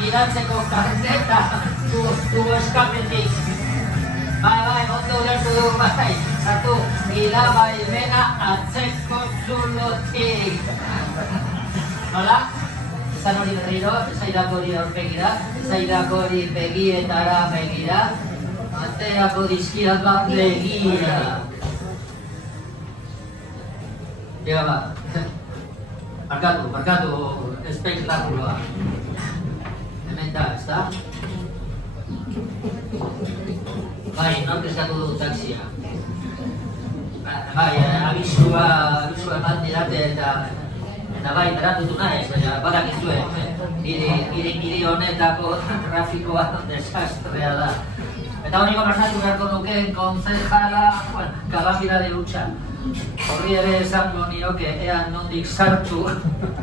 Biratzeko karneta du eskapetik. Bai, ondo ulertu du, bai. Sartu, gida baimena atzeko zulotik. Nola? Esan hori berriro, esairako hori aurpegira, esairako hori begietara begira, ateako dizkiat bat begira. Ega bat, markatu espektakuloa. Hemen da, ez da? Bai, nork eskatu du taxia. Bai, abisua eman didate eta bai, berandutu naiz, baina badakizue, hiri honetako trafikoa desastrea da. Eta hori konversatu beharko nukeen konzejala, kalabidade hutsa. Horri ere esango nioke, ea nondik sartu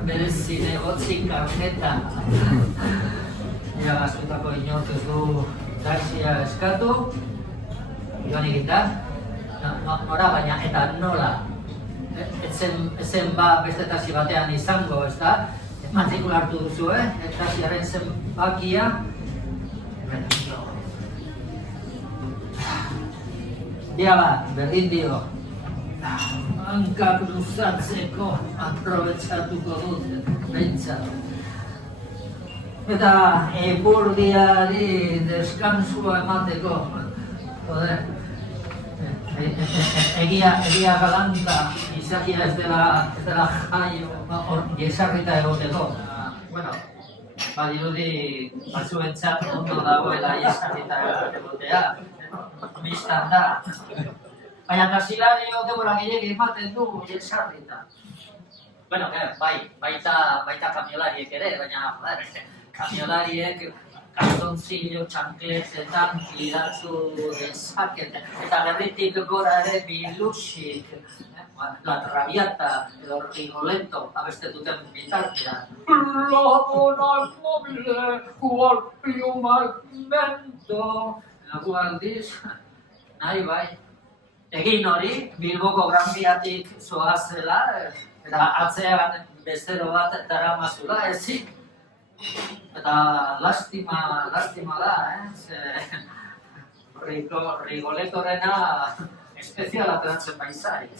berezi negotzik karneta. Ea gaztutako inork ez du taxia eskatu. Joan egita, nora baina eta nola. Ezen beste taxi batean izango, ez da? Matrikula hartu duzu, taxiaren zenbakia. Ea bat, berdin dio. Hankak luzatzeko aprobetxatuko dut, behintzat. Eta epurdiari deskansua emateko. Joder, egia galanta, izakia ez dela jaio, jesarrita egoteko. Bueno, badirudi batzuentzat ondo dagoela jesarrita egotea, bistan da. Baina taxilariok denbora gehiegi ematen dugu jesarrita. Bueno, baita kamiolariek ere, baina kamiolariek kastonzillo txankletetan gidatzu dezakete. Eta gerritik gora ere bilusik, la traviata edo Rigoletto abestetuten bitartean. Labona al mobile, guarpio marmento. Lagu aldiz, nahi bai. Egin hori, Bilboko Gran Biatik zoazela, eta atzean bestero bat daramazula, ezik. Eta lastima da, Rigolettorena espeziala ateratzen baizait.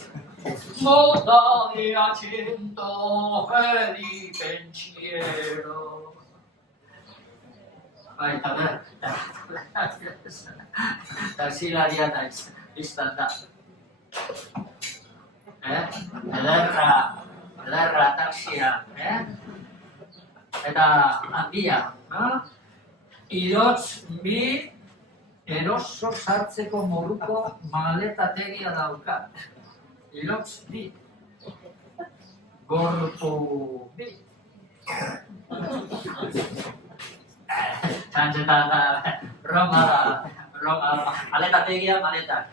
Moda de acento, eri pensiero. Baita taxilaria naiz, biztan da. Ederra taxia, eta handia, idotz bi eroso sartzeko moruko maletategia daukat. Idotz bi. Gorpu bi. Txantxetan Roma, maletategia, maletak.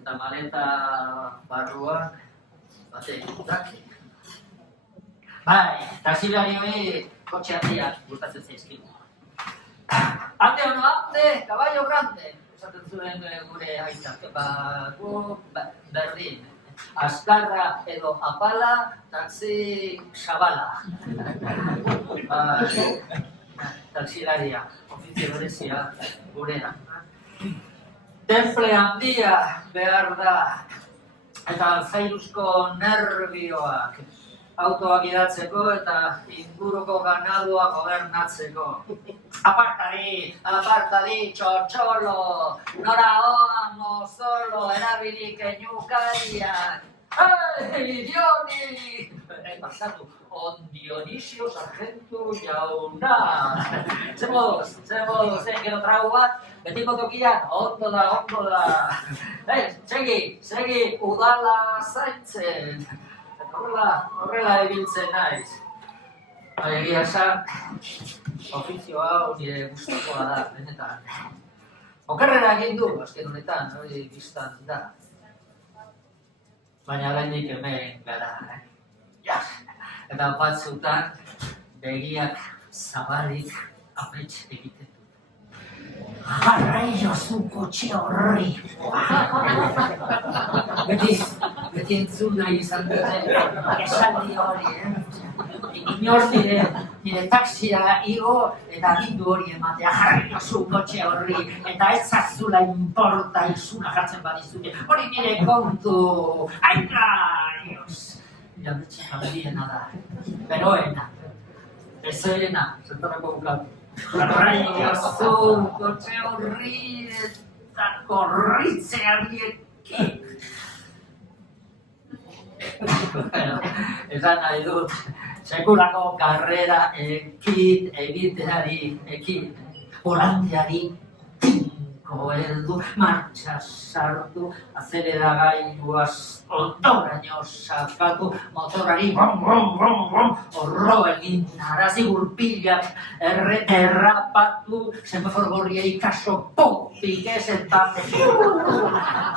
Eta maleta barruan, batek. Bai, taxilari hori kotxe handiak gustatzen zaizkigu. Ande ono ande, caballo grande, esaten zuen gure aitak. Gu berdin, azkarra edo apala, taxi xabala. Taxilaria, ofizio berezia gurena. Temple handia behar da, eta alzairuzko nerbioak. Autoa gidatzeko eta inguruko ganadua gobernatzeko. Apartadi, txotxolo, nora hoa mozolo, erabilik eñukariak. Ei, idioni! Pasatu, on Dionisio Sargentu jauna. Zer moduz, gero trago bat, betiko tokian, ondo da. Segi, udala zaintzen. Horrela ebiltzen naiz. Egia esan, ofizio hau nire gustukoa da, benetan. Okerrera egin du, azken honetan, hori biztan da. Baina oraindik hemen gara. Eta batzutan begiak zabalik amets egiten du. Jarrai jozu kotxe horri! Beti entzun nahi izan dute, esaldi hori, Inor nire taxia igo eta gindu hori ematea, jarri jozu kotxe horri, eta ez zazula inporta izuna jartzen badizute. Hori nire kontu, aina! Jandetxe handiena da, beroena, ezoena, zentarako bukatu. Jarrai jozu kotxe horri eta korritze horiekin. Esan nahi dut, sekulako karrera egiteari, volanteari tinko heldu, martxa sartu, azeleragailuaz ondoraino sakatu, motorari horro egin arazi gurpilak errapatu, semafor gorriei kaso potik ez eta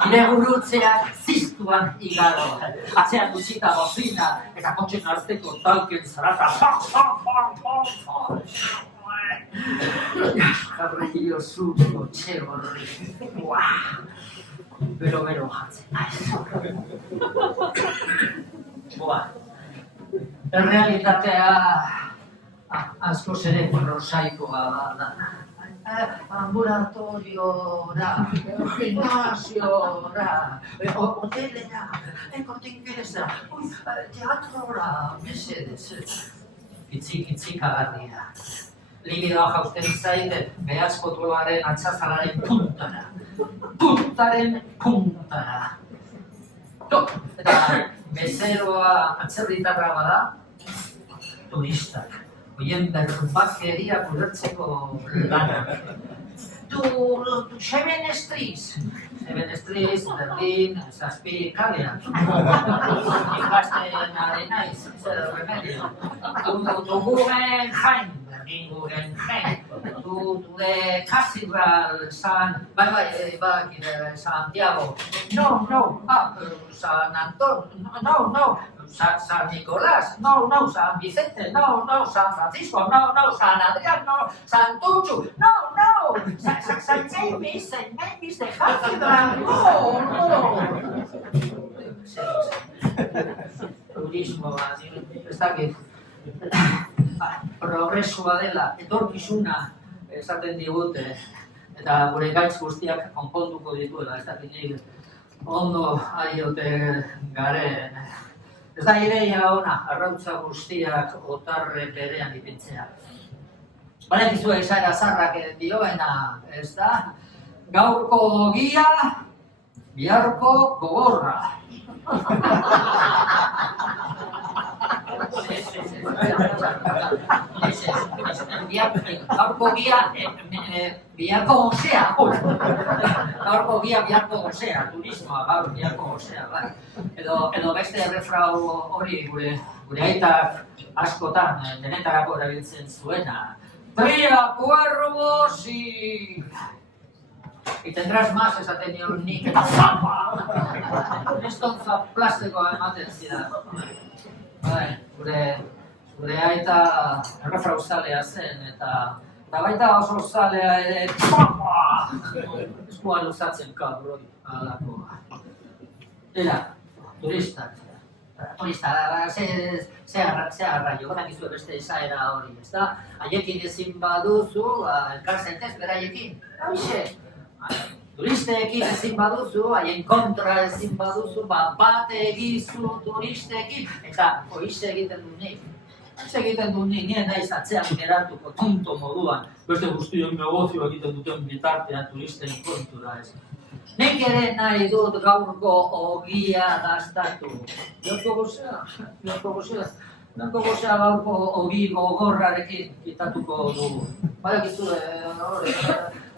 nire gurutzeak ziztuan igaro. Atzean duzita bozina eta kotxen arteko talken zarata. Jarri jozu kotxe horri. Bero jatzen naiz. Errealitatea askoz ere prosaikoa da. Ambulatoriora, gimnasiora, hotelera, kortingereza, teatrora, mesedez. Itzik agarria. Libidoa jausten zaite, behaz potoloaren atzazalaren puntaren puntara. Eta bezeroa atzerritarra bada, turistak. Oien berbakeria ulertzeko lanak. Tu Seven Streets, Berlin, zazpi kalean. Ikasten ari naiz, zer remedio. Tu Guggenheim, Berlin Guggenheim. Tu de Cathedral, San Santiago. No, San Antonio, no. San Nicolás, no, San Vicente, no, San Francisco, no, San Adrián, no, San Tuchu, no, San James, de Cathedral, no. Turismo, ez dakit, progresua dela, etorkizuna esaten digute, eta gure gaitz guztiak konponduko dituela, ez dakit ondo ariote garen. Ez da ideia ona, arrautza guztiak otarre berean ipintzea. Badakizue esaera zarrak dioena, ez da? Gaurko ogia, biharko gogorra. Gaurko ogia, biharko gozea. Gaurko ogia, biharko gozea, turismoa, gaur biharko gozea, bai. Edo beste errefrau hori gure aitak askotan denetarako erabiltzen zuena. Tria cuervos y tendrás más esaten nion nik eta zapa! Estontza plastikoa ematen zidan. Gure aita errefrau zalea zen eta baita oso zalea ere zapa! Eskua luzatzen kabroi alakoa. Turistak. Zeharraio, badakizu beste esaera hori, ezta? Haiekin ezin baduzu, elkar zaitez beraiekin. Haixe, turisteekin ezin baduzu, haien kontra ezin baduzu, bat egizu turisteekin, eta hoize egiten du nik. Hoize egiten du nik, nien naiz atzean geratuko tonto moduan, beste guztiok negozio egiten duten bitartean turisten kontura ez. Nik ere nahi dut gaurko ogia dastatu. Biharko gozea. Nako gozea gaurko ogi gogorrarekin kitatuko dugu. Badakizu,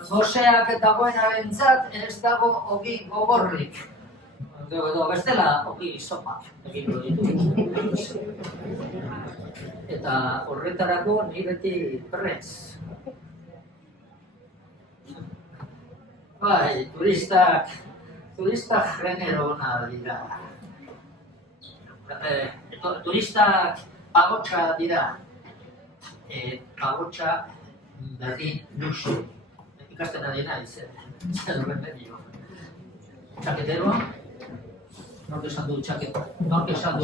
gozeak eta goena bentzat ez dago ogi gogorrik. Edo bestela ogi sopa egingo ditu. Eta horretarako ni beti prest. Bai, turistak genero ona dira. Turistak pagotxa dira. Pagotxa berdin luxu. Ikasten ari naiz, zer remedio. Txaketero? Nork esan du txaketero, esan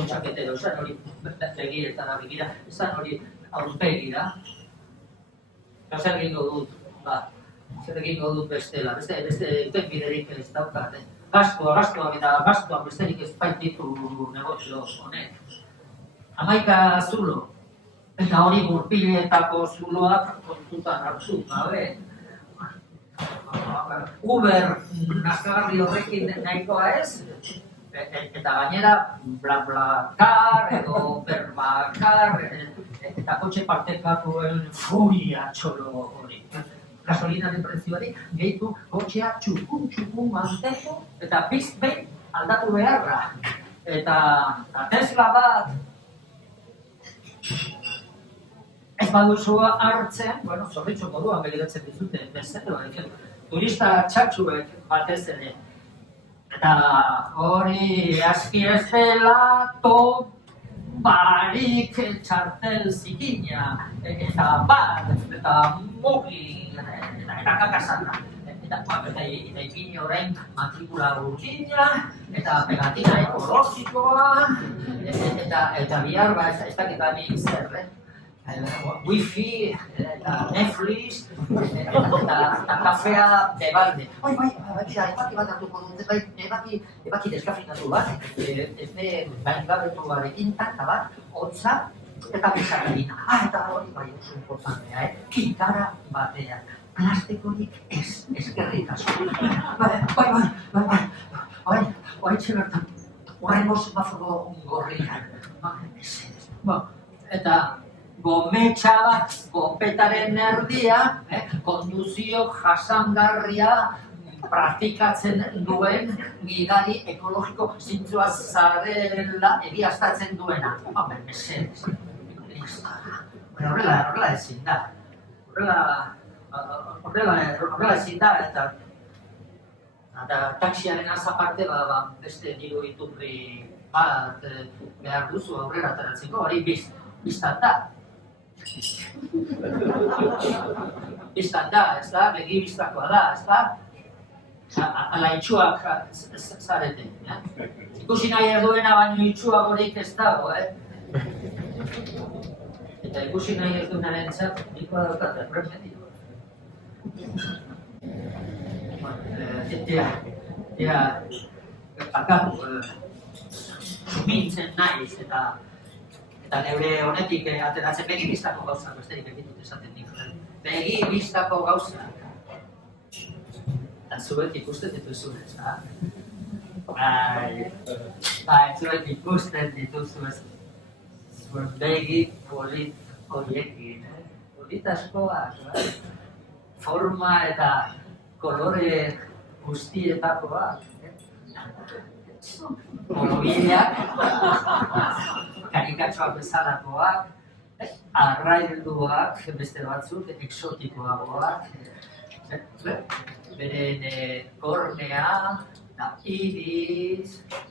hori begiretara begira, esan hori aurpegira. Zer egingo dut bestela, beste biderik ez daukat. Gastuak besterik ez baititu negozio honek. 11 zulo, eta hori gurpiletako zuloak kontutan hartu gabe. Uber nazkagarri horrekin nahikoa ez, eta gainera BlaBlaCar edo Bermakar eta kotxe partekatuen furia txolo hori. Gasolinaren prezioari gehitu kotxea txukun mantendu eta behin aldatu beharra. Eta Tesla bat ez baduzu hartzen, zorritxo moduan begiratzen dizute, turista txatxuek batez ere. Eta hori aski ez dela barik txartel zikina, eta bat, eta mugi, eta kakasana. Eta ipini orain matrikula urkina, eta pegatina ekologikoa, eta bihar ez dakit nik zer, Wi-Fi, eta Netflix, eta kafea bebalde. Bakira, ebaki bat hartuko dut, ebaki deskafinatu bat, ez ne gaingabetu barekin, eta bat, hotza, eta bizakarina. Eta hori bai oso importantea, kikara batean. Plastikorik ez, eskerrik asko. Bai, txebertan, horrengo semaforo gorrian. Eta gometxa bat, gopetaren erdia, konduzio jasangarria praktikatzen duen gidari ekologiko zintzua zarela egiaztatzen duena. Mesedez. Horrela ezin da. Horrela ezin da, eta taxiaren azaparte beste diru iturri bat behar duzu aurrera ateratzeko, hori biztan da. Biztan da, ez da, begi biztakoa da, ez da? Ala itxuak zarete. Ikusi nahi duena baino itxuagorik ez dago, Eta ikusi nahi ez duenaren txat, nikoa daukat, remedio. Akatu, sumintzen naiz eta neure honetik ateratzen begi biztako gauzak, besterik egitut esaten nik. Begi biztako gauzak. Eta zuek ikusten dituzu, ez da? Zuek ikusten dituzu, ez? Zuen begi polit horiekin, politaskoak, forma eta kolore guztietakoak. Morobileak, karikatxoak bezalakoak, arrailduak, beste batzuk, exotikoagoak, beren kornea, iris,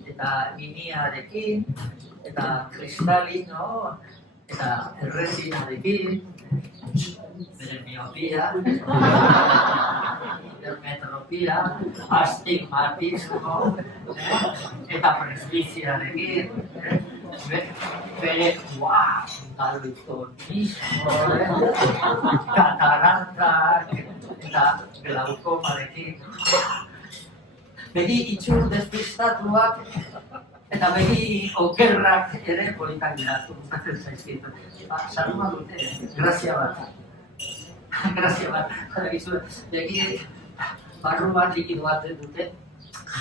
eta liniarekin, eta kristalino, eta erretinarekin, beren miopia, hipermetropia, astigmatismo, eta presbiziarekin, bere daltonismo, katarantak, eta glaukomarekin. Begi itxur despistatuak eta begi okerrak ere politak dira, gustatzen zaizkit. Saluma dute, grazia bat. Begi barru bat likidu bat dute,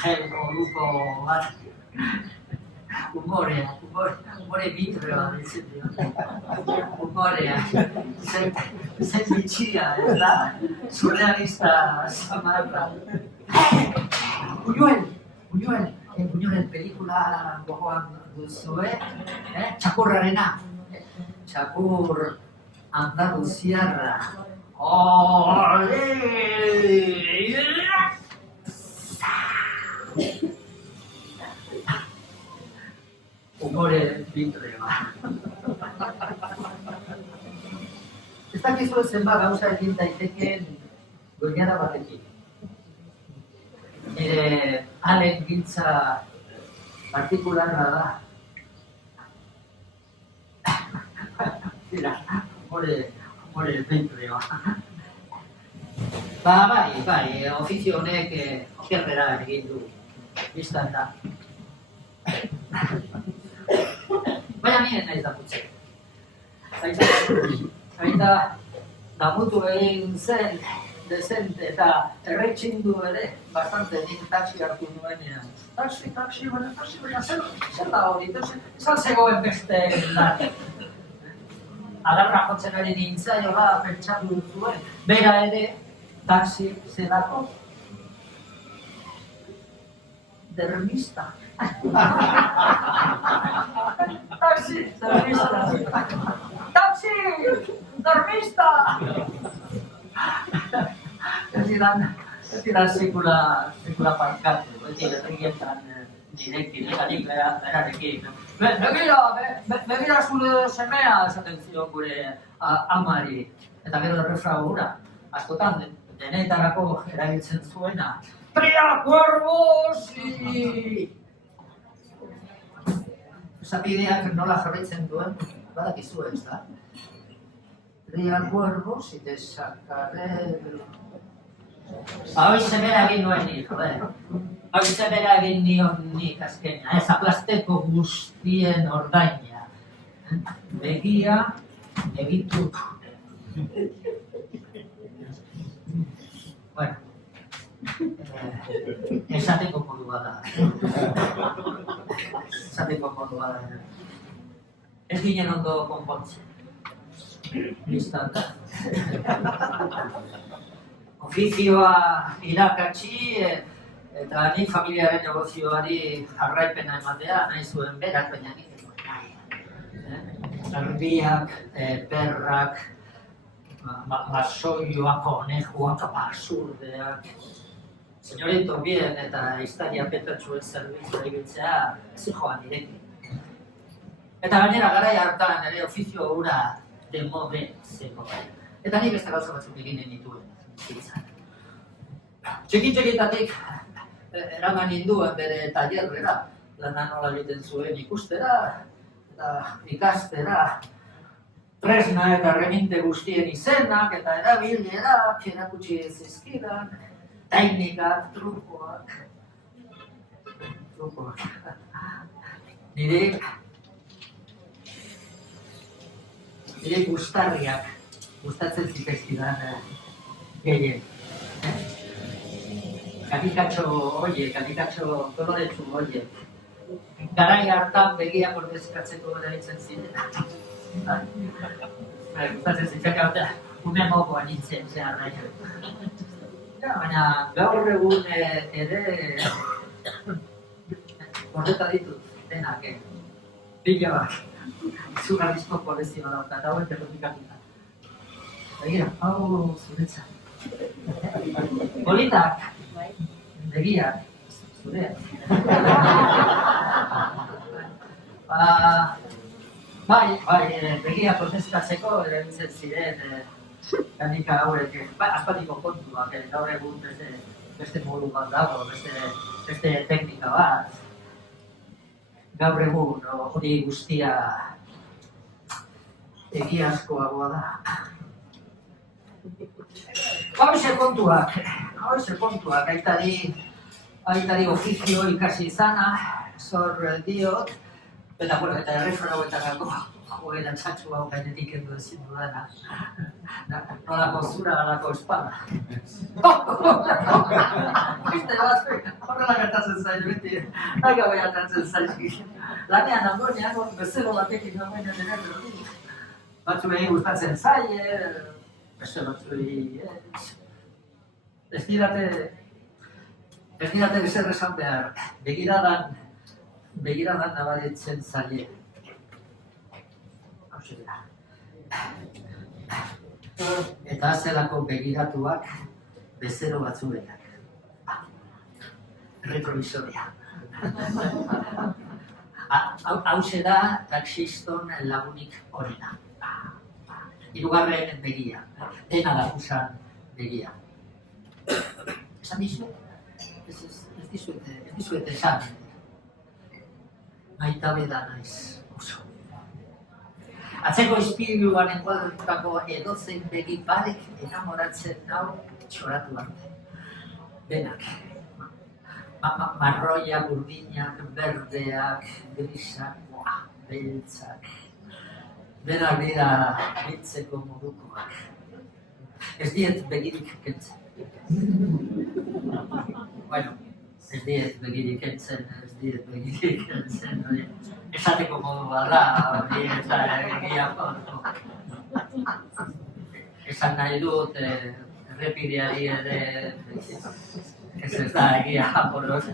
gel moduko bat. umore bitreoa ditzen dio. Umorea, zen bitxia, ez da? Surrealista samarra. Buñuel pelikula gogoan duzue, txakurrarena. Txakur andaluziarra. Ole! Umore bitreoa. Ez dakizu zenbat gauza egin daitekeen goiara batekin. Nire alen gintza partikularra da. Tira, umore bitreoa. Bai, ofizio honek okerrera egin du. Bistan da. Baina nire nahiz da putzen. Baita damutu egin zen, dezente eta erretxindu ere, bastante nik taxi hartu nuenean. Taxi, baina zer da hori, izan zegoen beste lan. Agarra jotzen ari nintzaiola pentsatu zuen, bera ere taxi zelako. Dermista. Taxi, dermista! Ez diran sekula parkatu, beti egietan direkin, ekarik berarekin. Begira zure semea esaten zion gure amari, eta gero errefrago hura, askotan denetarako erabiltzen zuena. Tria cuervos y... Esapideak nola jarraitzen duen, badakizu ez da? Tria cuervos y te sacaré... Hoize bera egin nuen nik, joder. Hoize bera egin nion nik azkena, ez aplasteko guztien ordaina. Begia egituk. Bueno. Esateko modua da. Ez ginen ondo konpontzen. Listan da. Ofizioa irakatsi eta nik familiaren negozioari jarraipena ematea nahi zuen berak, baina nik ez nahi. Erbiak, perrak, basoioak, konejuak, basurdeak. Señorito bien eta historia petatxuen zerbitzua egitzea zijoan irekin. Eta gainera garai hartan ere ofizio hura demode zeko. Eta nik beste gauza batzuk eginen dituen zitzan. Txiki-txikitatik eraman ninduen bere tailerrera, lana nola egiten zuen ikustera eta ikastera. Tresna eta reminte guztien izenak eta erabilerak erakutsi zizkidan. Teknikak, trukoak. Nire gustarriak gustatzen zitezkidan gehien. Kalikatxo koloretsu horiek. Garai hartan begiak ordezkatzeko erabiltzen ziren. Gustatzen zitzakauta, ume mokoa nintzen zehar nahi. Baina gaur egun ere horreta ditut denak, pila bat, izugarrizko kolezioa daukat, hauek errepikatuta. Begira, hau zuretzat. Politak, begiak, zureak. Begiak ordezkatzeko erabiltzen ziren kanika hauek, aspaldiko kontuak, gaur egun beste modu bat dago, beste teknika bat. Gaur egun hori guztia egiazkoagoa da. Hauxe kontuak, aitari ofizio ikasi izana, zor diot, eta errefrauetarako joera txatxu hau gainetik kendu ezin dudana. Nolako zura, nolako espada. Biste bat, horrela gertatzen zain beti, nahi gabe gertatzen zaizki. Lanean nagoenean, bezero batekin nagoenean ere berdi. Batzuei gustatzen zaie, beste batzuei ez didate ezer esan behar, begiradan nabaritzen zaie. Hauxe dira. Eta zelako begiratuak bezero batzuenak. Retrovisoria. Hauxe da taxiston lagunik horena. Hirugarren begia, dena dakusan begia. Esan dizuet? Ez dizuet esan. Maitabe da naiz oso. Atzeko ispiluan enkuadratutako edozein begi barek enamoratzen nau txoratu arte. Denak. Marroiak, urdinak, berdeak, grisak, beltzak. Denak dira biltzeko modukoak. Ez diet begirik kentzen. Bueno, ez diet begirik kentzen. Esateko modua da, hori eta egia foto. Esan nahi dut, errepideari ere, ez da egia japoros.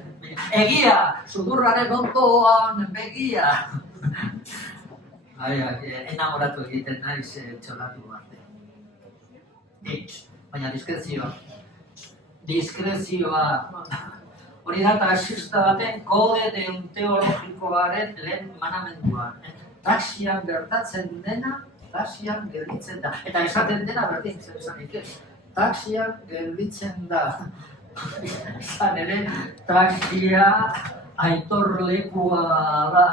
Egia! Sudurraren ondoan begia! Enamoratu egiten naiz txolatu arte. Baina diskrezioa. Hori da taxista baten kode deontologikoaren lehen manamenduan. Taxian gertatzen dena, taxian gelditzen da. Eta esaten dena berdintzen zanik ez. Taxian gelditzen da. Izan ere, taxia aitorlekua da.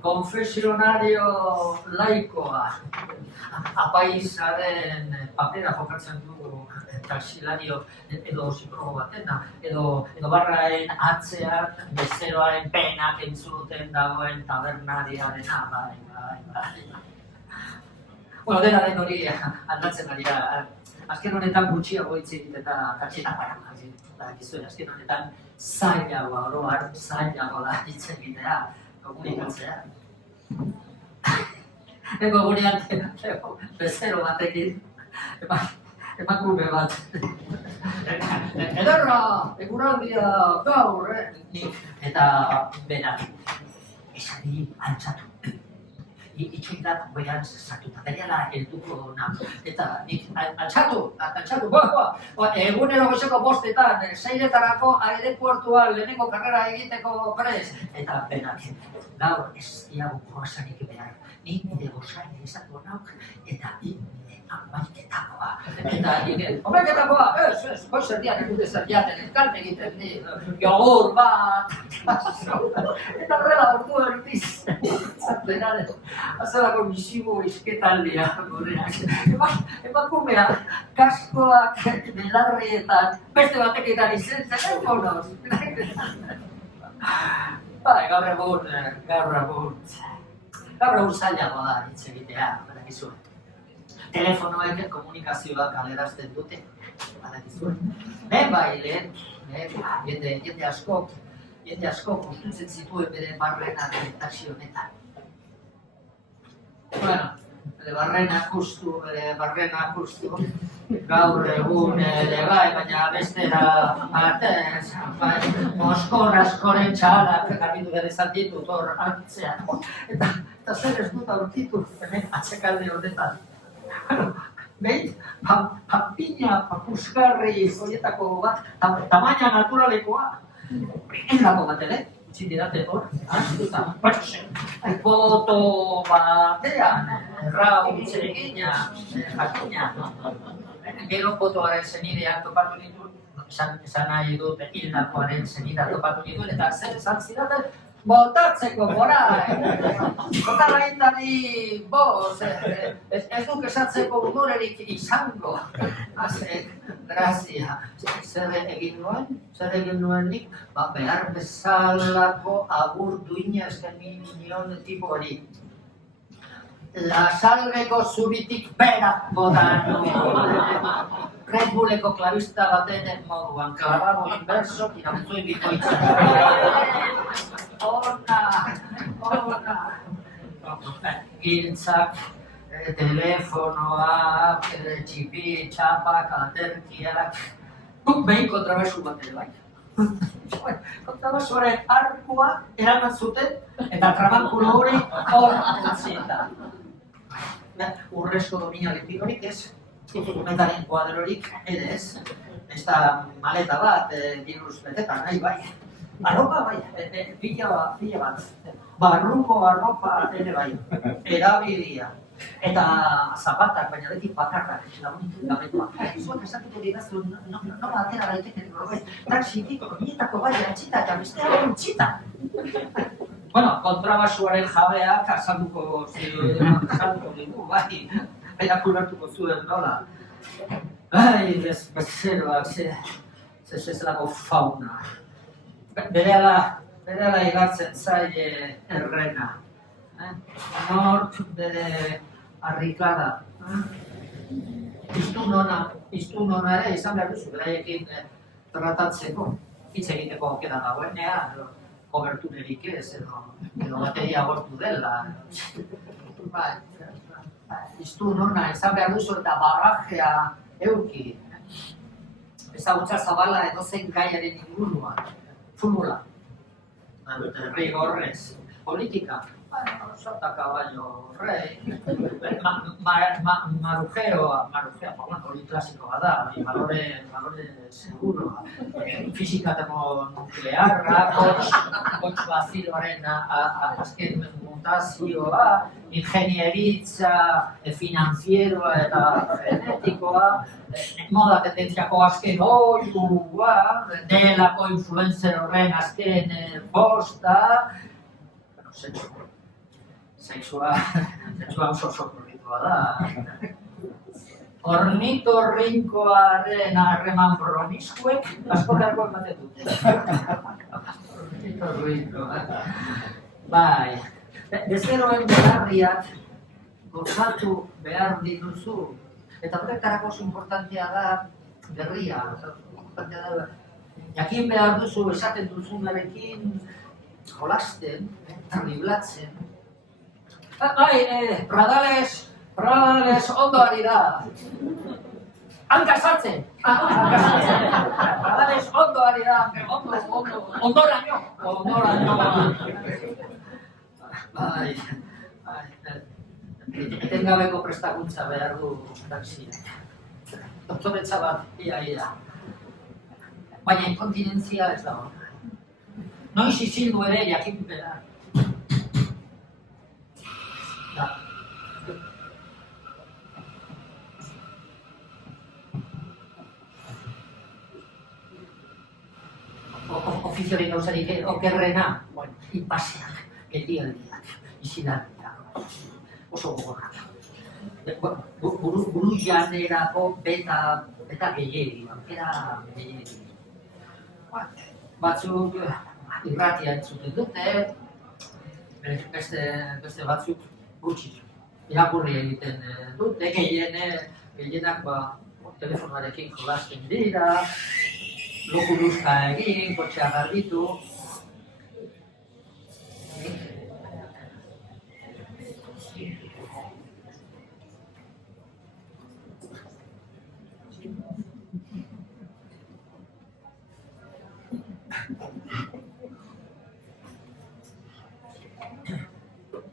Konfesionario laikoa. Apaizaren papera jokatzen dugu taxilario edo psikologo batena, edo barraen atzean bezeroaren penak entzuten dagoen tabernariarena, bai. Bueno, dena den hori aldatzen ari da. Azken honetan gutxiago hitz egiten da taxitakoa. Azken honetan zailagoa, oroar zailagoa da hitz egitea, komunikatzea. Ego gurean bezero batekin, emakume bat. Ederra, eguraldia gaur, eta berak, esari altxatu. Itxoidak behan zatuta, bereala helduko nago. Eta nik altxatu, egunero goizeko bostetan, 6etarako aireportua lehenengo karrera egiteko prest. Eta berak, gaur ez diago kroasanik behar. Ni nire gozain izango nauk, eta nire amaiketakoa. Eta nire, amaiketakoa, ez, goiz erdian egute zer jaten, elkarte egiten ni, jogur bat, eta horrela ordu erdiz. Zatenaren, azalako misibo izketaldia gureak. Emakumea, kaskoak, belarrietan, beste bateketan izen, telefonoz. Gaur egun zailagoa da hitz egitea, badakizu. Telefonoek komunikazioa galerazten dute, badakizu. Bai, jende asko ustutzen zituen bere barrena taxi honetan. Bueno, barrena justu, gaur egun ere bai, baina bestera batez, Moskor askoren txalak garbitu bere zalditut hor antzean. Eta zer ez dut aurkitu, atxekalde honetan. Behin, papina, papuskarri, horietako bat, tamaina naturalekoa, endako bat ere, utzi didate hor, astuta, foto batean, rautz egina, jakina. Gero fotoaren zenideak topatu nituen, esan nahi dut hildakoaren zenidea topatu nituen, eta zer esan zidaten, botatzeko morai. Botarra indari boz, ez duk esatzeko umorerik izango. Grazia. Zer egin nuen nik? Behar bezalako agur duina esken nion tipo hori. Lasalbeko zubitik bera bodan. Red Bulleko klavista baten moduan, klababo inverso, irametzuen bikoitzen. Ona. Giltzak, telefonoak, txipi, txapak, aterkiak. Behin kontrabasu bat ere bai. Kontrabasuaren arkua eraman zuten eta trabankulo hori hor entzietan. Urrezko domina lipikorik ez, instrumentaren kuadrorik ere ez. Ez da maleta bat, virus betetan, nahi bai. Arropa bai, pila bat. Barruko arropa ere bai, erabilia. Eta zapatak, baina beti bakarrak, lagunik gabetua. Zuak esatuko digazu, nola atera daiteken taxitik, nietako bai atxita eta bestea untxita. Bueno, kontrabasuaren jabeak azalduko dugu, bai. Berak ulertuko zuen, nola. Ai, bezeroak, zelako fauna. Berehala igartzen zaile errena. Nork bere harrikada. Iztun ona ere izan behar duzu, beraiekin tratatzeko. Hitz egiteko aukera dagoenean, koberturerik ez, edo bateria agortu dela. Iztun ona izan behar duzu eta barrajea euki. Ezagutza zabala edozein gaiaren inguruan. Fumula. Rigorrez. Politika. Sota caballo rey. Marujeo, poliklasikoa da, valore seguro. Fisikatako nuklearra, kotx baziloaren azken mutazioa, ingenieritza, finanzieroa eta genetikoa, moda tendentziako azken oiua, delako influencer horren azken posta, Sexua oso sokorrikoa da. Ornitorrinkoaren harreman promiskuek askotarako ematen dute. Ornitorrinkoa. Bai. Bezeroen beharriak gozatu behar dituzu. Eta horretarako oso importantea da berria. Jakin behar duzu esaten duzunarekin jolasten, driblatzen. Radales ondo ari da. Hanka sartzen. Radales ondo ari da. Ondoraino. Bai. Etengabeko prestakuntza behar du taxiak. Doktoretza bat, ia. Baina inkontinentzia ez dago. Noiz isildu ere jakin behar. Ofizioaren gauzarik okerrena, inpaseak, getialdiak, isilardiak, oso gogorrak. Buru janerako beta gehiegi, aukera gehiegi. Batzuk irratia entzuten dute, beste batzuk gutxi irakurri egiten dute, gehienak telefonarekin jolasten dira, lokuruzka egin, kotxea garbitu.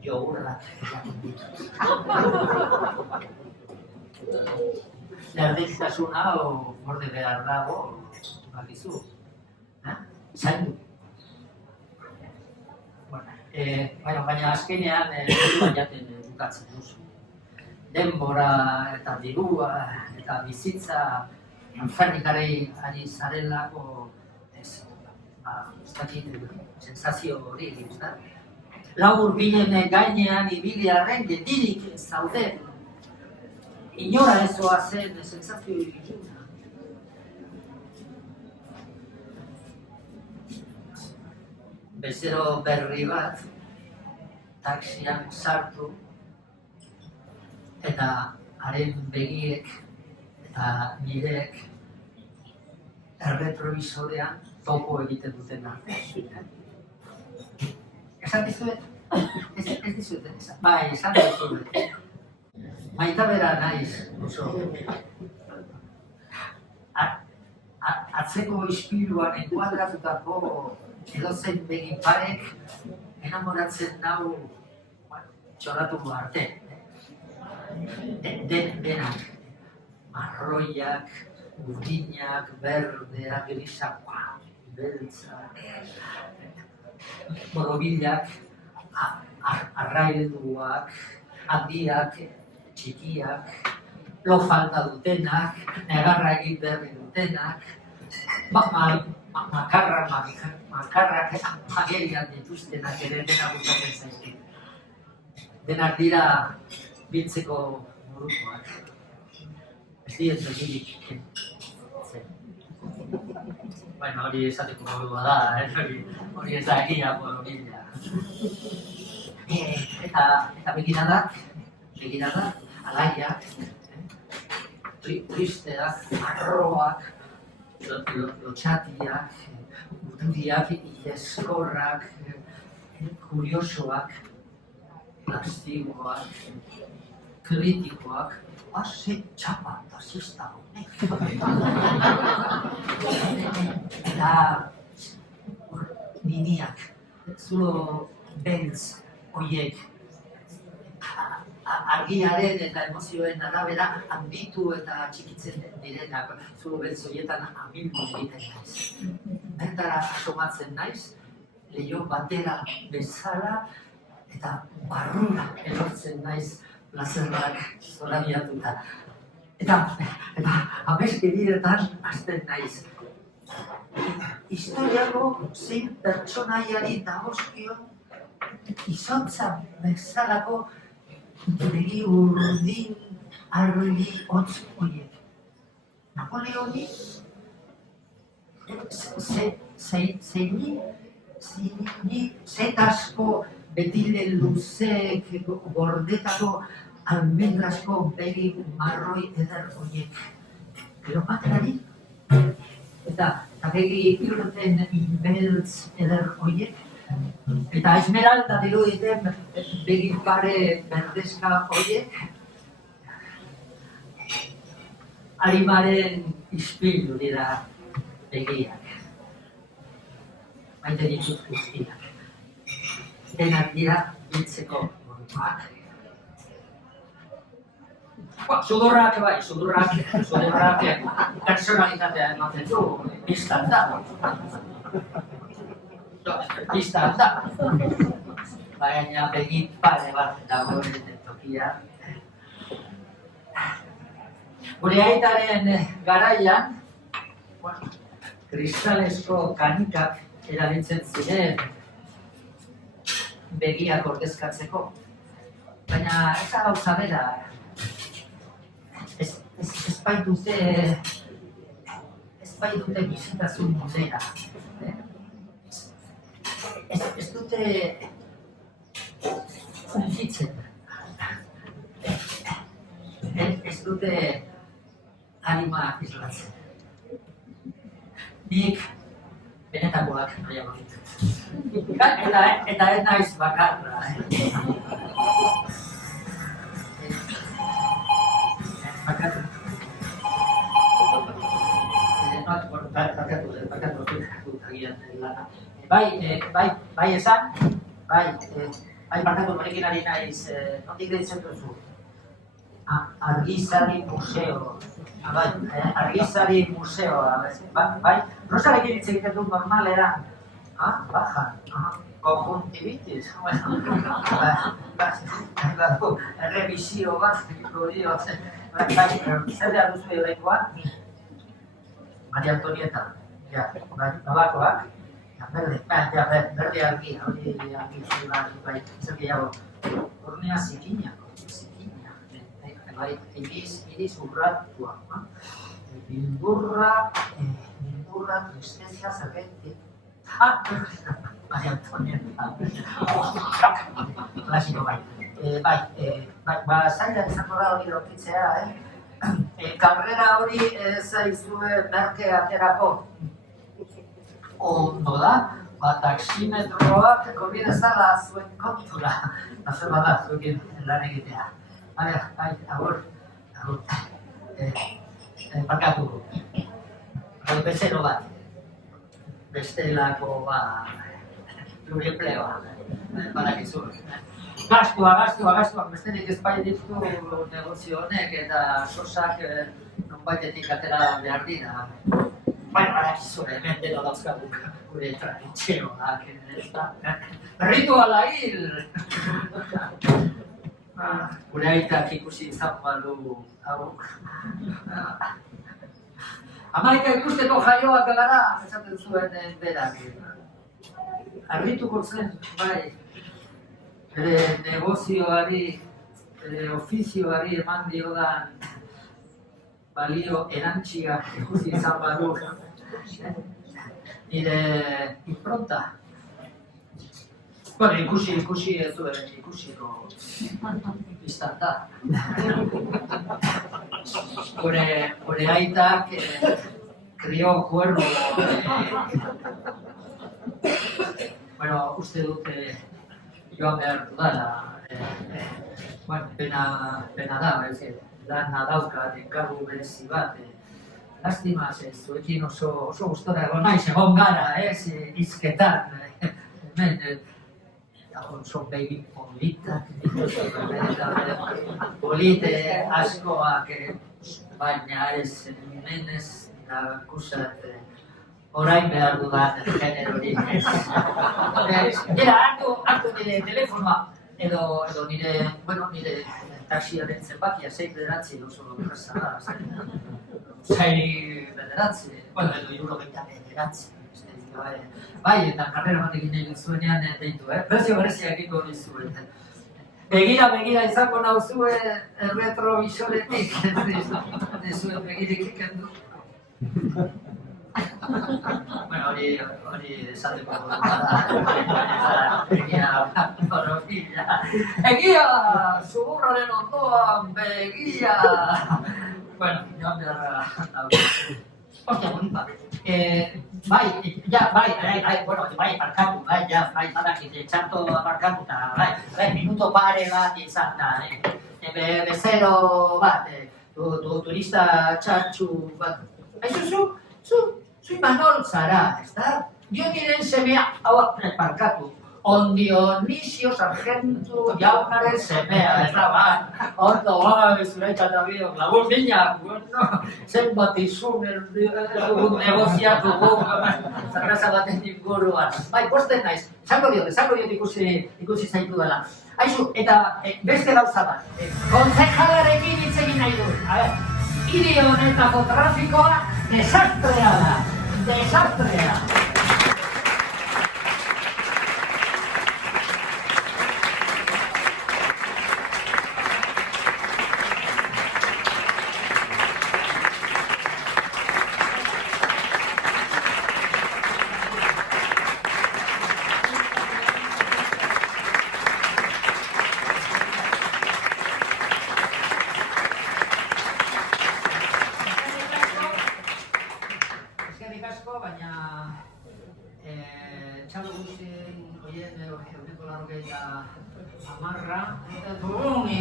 Jogurrak. Lerdeztasuna gorde behar dago, bakizu. Zaindu. Baina azkenean jaten bukatzen duzu. Denbora eta dirua eta bizitza alferrikarei ari zarelako ez dakit sensazio hori, ez da? Labur bilen gainean ibiliarren getirik zaude. Inora ezoa zen sensazio iluna. Bezero berri bat, taxian sartu, eta haren begiek eta nireek erretrovisorean topo egiten duten arte. Esan dizuet? Ez dizuet, bai, esan dizuet. Maitabera naiz, oso. Atzeko ispiluan enkuadratutako edozein begi parek enamoratzen nau txorratuko arte. Denak, marroiak, urdinak, berdeak, grisak, beltzak, borobilak, arraileduak, handiak, txikiak, lo falta dutenak, negarra egin berri dutenak, makarrak agerian dituztenak ere denak gustatzen zaizkit. Denak dira biltzeko modukoak. Ez diet begirik. Baina hori esateko modua da, hori ez da egia borobila. Eta begiradak, alaiak, tristeak, arroak, lotxatiak, urduriak, ideskorrak, kuriosoak, plastikoak, kritikoak, ze txapa eta zista honek. Eta niniak, zulo beltz horiek, argiaren eta emozioen arabera handitu eta txikitzen direnak, zulo beltz horietan amildu egiten naiz. Bertara asomatzen naiz, leiho batera bezala eta barrura erortzen naiz plazerrak zorabiatuta. Eta ameskediretan hasten naiz. Historiako zein pertsonaiari dagozkio izontza bezalako begi urdin argi hotz horiek. Napoleoni zetasko betile luzeek gordetako almendrasko begi marroi eder horiek. Kleopatrari eta begi irten beltz eder horiek. Eta esmeralda diruditen begi pare berdezka horiek. Arimaren ispilu dira begiak. Maite ditut guztiak. Denak dira biltzeko modukoak. Sudurrak bai, sudurrak personalitatea ematen du, biztan da. Baina begit pare bat dagoen tokia. Gure aitaren garaian, kristalesko kanikak erabiltzen ziren begiak ordezkatzeko. Baina ez da gauza bera. Ez baitute bizitasun modera. Ez dute hunkitzen. Ez dute anima islatzen. Nik benetakoak nahiago ditut. Eta ez naiz bakarra. Bakatu. Bai esan, barkatu norekin ari naiz, nondik deitzen duzu? Argizari museo. Argizari museoa, bai? Rosarekin hitz egiten dut normalera. Baja, konjuntibitis. Errebizio bat, dio. Zer behar duzu edoikoa? Maria Antonieta, tabakoak, berde argi, zer gehiago, hornea zikina, iriz urratua, bildurra, tristezia zergetik. Maria Antonieta, klasiko bai. zaila izango da hori lortitzea, karrera hori zaizue merke aterako. Ondo da, taximetroak konbide zala zuen kontura. Nazer bada, zuekin lan egitea. Agur. Parkatu. Bezero bat. Bestelako, luri empleoa. Badakizu. Gastua. Besterik ezpai ditu negozio honek eta sosak nonbaitetik atera behar dira. Badakizu, hemen deno dauzkaguk gure tradizioak. Rituala hil! Gure aitak ikusi izan balu hauk. Amaika ikusteko jaioak gara, esaten zuen berak. Arrituko zen, bai, bere negozioari, bere ofizioari eman diodan balio erantziak ikusi izan balu. Nire impronta. Bueno, ikusi ez duen, ikusiko biztanta. Gure aitak krió cuervo. Bueno, uste dute joan behar dudala. Pena da, lan daukat, enkargu berezi bat. Lastima, zuekin oso gustora egon naiz, egon gara, hizketan. Hemen, oso behi politak, polite askoak, baina ez menez nakusat orain behar dudan generorik. Hartu nire telefonoa, edo nire taxiaren zenbakia, 6 oso presa da. 6 bederatzi, edo 69. Bai, eta karrera batekin egin zuenean deitu, prezio bereziak egin dizuet. Begira izango nauzue retrovisoretik, zuen begirik ikendu. Bueno, hori esateko da, egia, zuburraren ondoan, begia. Bueno, joan beharra. Hostia, bonita. Bai, parkatu, badakit, txarto parkatu eta minuto pare bat izan da. Bezero bat, turista txartxu bat. Zu Imanol zara, ez da? Dioniren semea, hau parkatu. Ondionisio sargentu jaunaren semea, ez da bat. Ondo, zuraitza eta bideok, lagun dinak, zenbat izun negoziatu guk, zagraza baten inguruan. Bai, posten naiz, esango diot ikusi zaitu dela. Aizu, eta beste gauza bat, konzejalarekin hitz egin nahi dut. Hiri honetako trafikoa desastrea da, desastrea.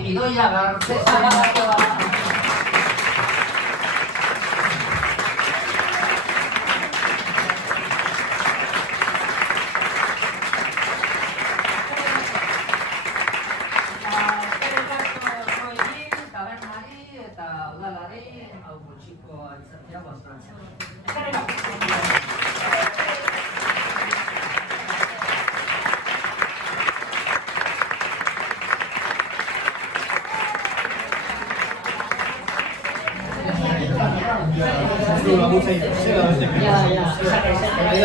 Idoia Garcesa. Ya.